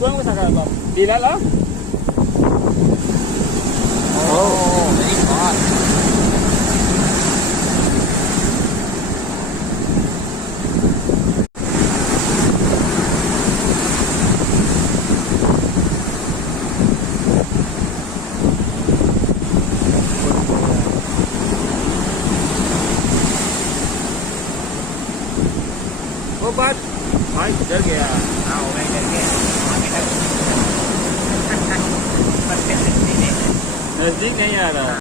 buang ke sana bang. Tidak lah. Oh, very hot. Oh बात भाई डर गया। हाँ, मैं डर गया। नजदीक नहीं आ रहा।